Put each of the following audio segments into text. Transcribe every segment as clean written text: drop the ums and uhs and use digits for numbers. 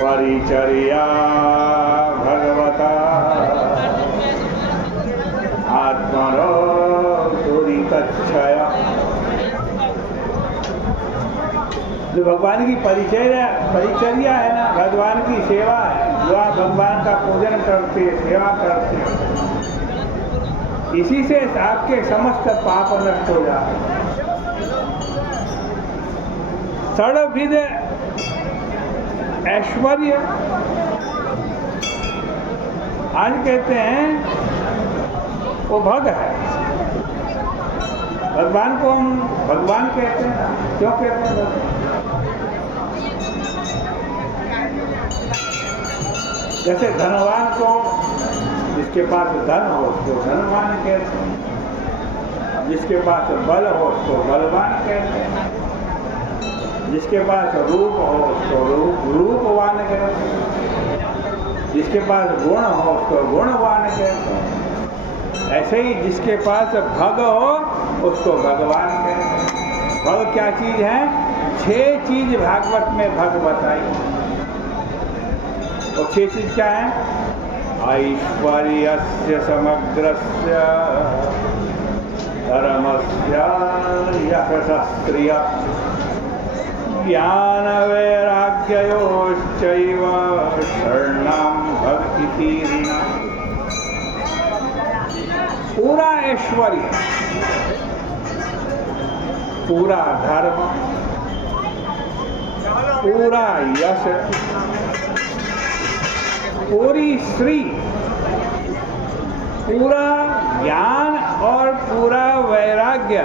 परिचर्या भगवता आत्मनो दुरितच्छय। जो भगवान की परिचर्या है ना, भगवान की सेवा है, जो आप भगवान का पूजन करते, सेवा करते, इसी से आपके समस्त पाप नष्ट हो जाते। सर्वविध ऐश्वर्य, आज कहते हैं वो भग है। भगवान को हम भगवान कहते हैं ना, क्यों कहते हैं? जैसे धनवान को, जिसके पास धन हो उसको धनवान कहते हैं, जिसके पास बल हो उसको बलवान कहते हैं, जिसके पास रूप हो उसको रूपवान कहते हैं, जिसके पास गुण हो उसको गुणवान कहते हैं। ऐसे ही जिसके पास भग हो उसको भगवान कहते हैं। भग क्या चीज है? 6 चीज भागवत में भग बताई। और 6 चीज क्या है? ऐश्वर्यस्य समग्रस्य धर्मस्य यशस्त्रिय ज्ञान वैराग्ययोश्चैव शरणं भक्तिरीना। पूरा ऐश्वर्य, पूरा धर्म, पूरा यश, पूरी श्री, पूरा ज्ञान और पूरा वैराग्य,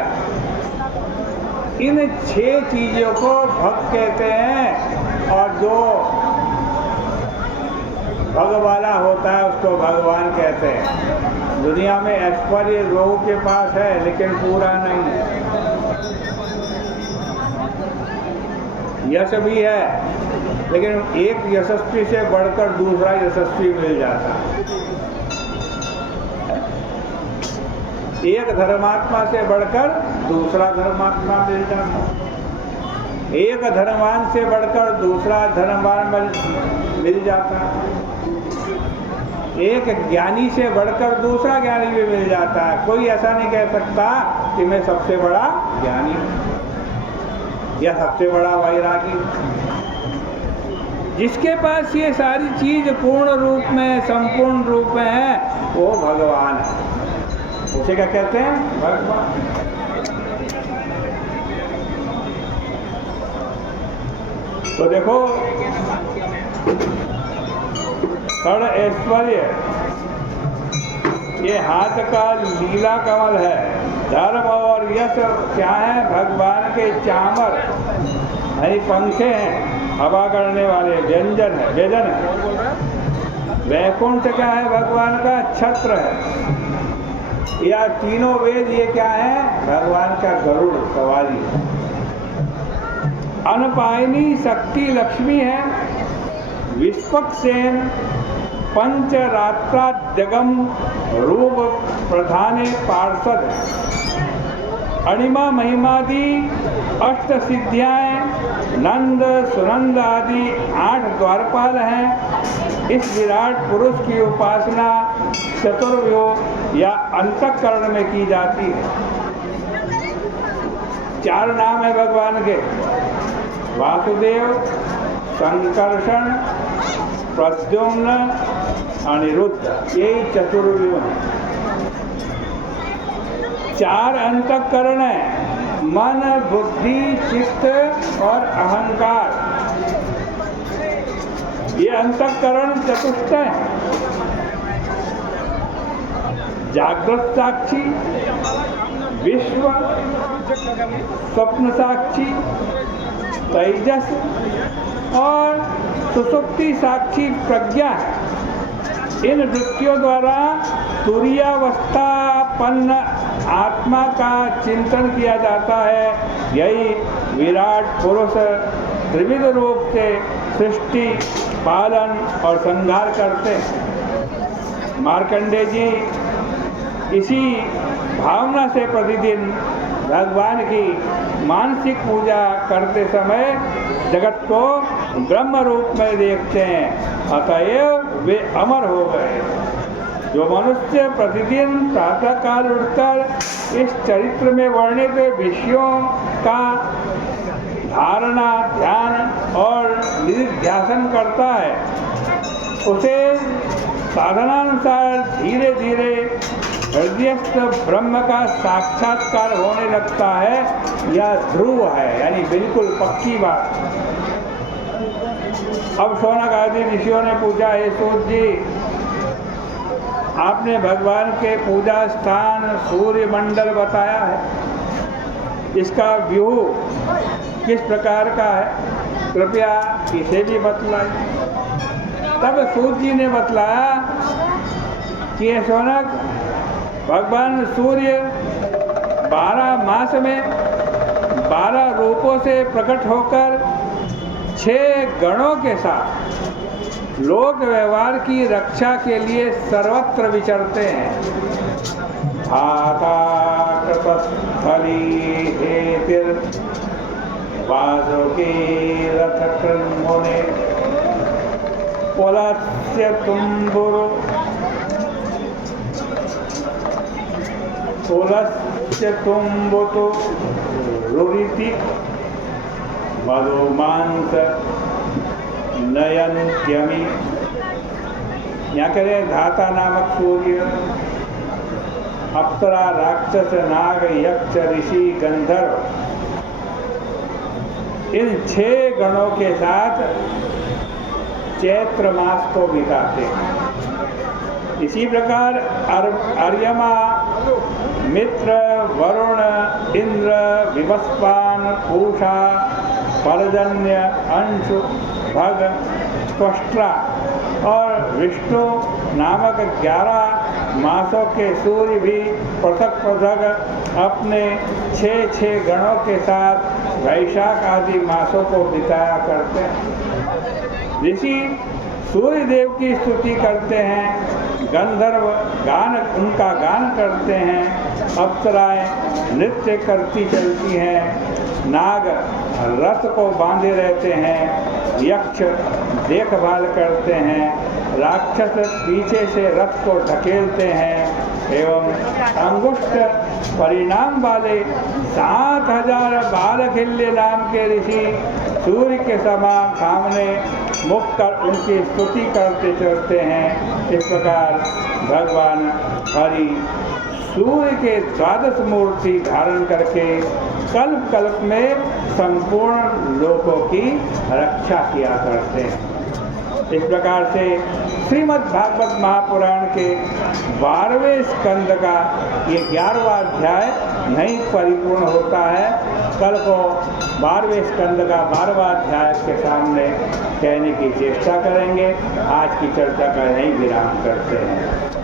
इन 6 चीजों को भक्त कहते हैं। और जो भग वाला होता है उसको भगवान कहते हैं। दुनिया में ऐश्वर्य लोगों के पास है लेकिन पूरा नहीं है, यश भी है लेकिन एक यशस्वी से बढ़कर दूसरा यशस्वी मिल जाता है, एक धर्मात्मा से बढ़कर दूसरा धर्मात्मा मिल जाता है, एक धर्मवान से बढ़कर दूसरा धर्मवान मिल जाता है, एक ज्ञानी से बढ़कर दूसरा ज्ञानी भी मिल जाता है। कोई ऐसा नहीं कह सकता कि मैं सबसे बड़ा ज्ञानी हूँ या सबसे बड़ा वैरागी हूँ। जिसके पास ये सारी चीज पूर्ण रूप में, संपूर्ण रूप में है, वो भगवान है। उसे क्या कहते हैं? भगवान। तो देखो, षड ऐश्वर्य, ये हाथ का लीला कमल है। धर्म और यश क्या है? भगवान के चामर यानी पंखे हैं, हवा करने वाले व्यंजन है, व्यजन है। वैकुंठ क्या है? भगवान का छत्र है। या तीनों वेद ये क्या है? भगवान का गरुड़ सवारी है। अनपायनी शक्ति लक्ष्मी है। विष्पक सेन पंचरात्रा जगम रूप प्रधाने पार्षद। अणिमा महिमादि 8 सिद्धियाँ, नंद सुनंद आदि 8 द्वारपाल हैं। इस विराट पुरुष की उपासना चतुर्व्यूह या अंतःकरण में की जाती है। 4 नाम है भगवान के: वासुदेव, संकर्षण, प्रद्युम्न, अनिरुद्ध। यही चतुर्व्यूह है। 4 अंतःकरण है: मन, बुद्धि, चित्त और अहंकार। ये अंतःकरण चतुष्ट है। जागृत साक्षी, विश्व, स्वप्न साक्षी, तेजस और सुसुप्ति साक्षी प्रज्ञा है। इन वृत्तियों द्वारा तुरीयावस्थापन्न आत्मा का चिंतन किया जाता है। यही विराट पुरुष त्रिविध रूप से सृष्टि, पालन और संहार करते हैं। मार्कंडेय जी इसी भावना से प्रतिदिन भगवान की मानसिक पूजा करते समय जगत को ब्रह्म रूप में देखते हैं, अतएव वे अमर हो गए। जो मनुष्य प्रतिदिन प्रातःकाल उठकर इस चरित्र में वर्णित विषयों का धारणा, ध्यान और निधिध्यासन करता है, उसे साधनानुसार धीरे धीरे हृदयस्थ ब्रह्म का साक्षात्कार होने लगता है। यह ध्रुव है, यानी बिल्कुल पक्की बात। अब शौनक आदि ऋषियों ने पूछा, हे सूत जी, आपने भगवान के पूजा स्थान सूर्य मंडल बताया है, इसका व्यूह किस प्रकार का है, कृपया इसे भी बतलाइए। तब सूत जी ने बतलाया कि ये शौनक, भगवान सूर्य 12 मास में 12 रूपों से प्रकट होकर 6 गणों के साथ लोक व्यवहार की रक्षा के लिए सर्वत्र विचरते हैं। आकाशस्थली हेतिर वासुकी रथ कृन्मुने पुलस्य तुम्बुरु पुलस्य तुम्बुतु रुरिति मधुमांस नयन्त्यमि। यहाँ करें धाता नामक सूर्य, अप्सरा, राक्षस, नाग, यक्ष, ऋषि, गंधर्व, इन 6 गणों के साथ चैत्र मास को बिताते हैं। इसी प्रकार अर्यमा, मित्र, वरुण, इंद्र, विवस्वान, पूषा, पर्जन्य, अंशु, भग, त्वष्ट्रा और विष्णु नामक 11 मासों के सूर्य भी पृथक पृथक अपने 6 गणों के साथ वैशाख आदि मासों को बिताया करते हैं। ऋषि सूर्य देव की स्तुति करते हैं, गंधर्व उनका गान करते हैं, अप्सराएं नृत्य करती चलती हैं, नाग रथ को बांधे रहते हैं, यक्ष देखभाल करते हैं, राक्षस पीछे से रथ को ढकेलते हैं एवं अंगुष्ठ परिणाम वाले 7000 बालखिल्य नाम के ऋषि सूर्य के सामने मुख कर उनकी स्तुति करते चलते हैं। इस प्रकार भगवान हरि सूर्य के 12 मूर्ति धारण करके कल्प कल्प में संपूर्ण लोकों की रक्षा किया करते हैं। इस प्रकार से श्रीमद् भागवत महापुराण के 12वें स्कंद का ये 11वां अध्याय नहीं परिपूर्ण होता है। कल को 12वें स्कंद का 12वां अध्याय के सामने कहने की चेष्टा करेंगे। आज की चर्चा का यहीं विराम करते हैं।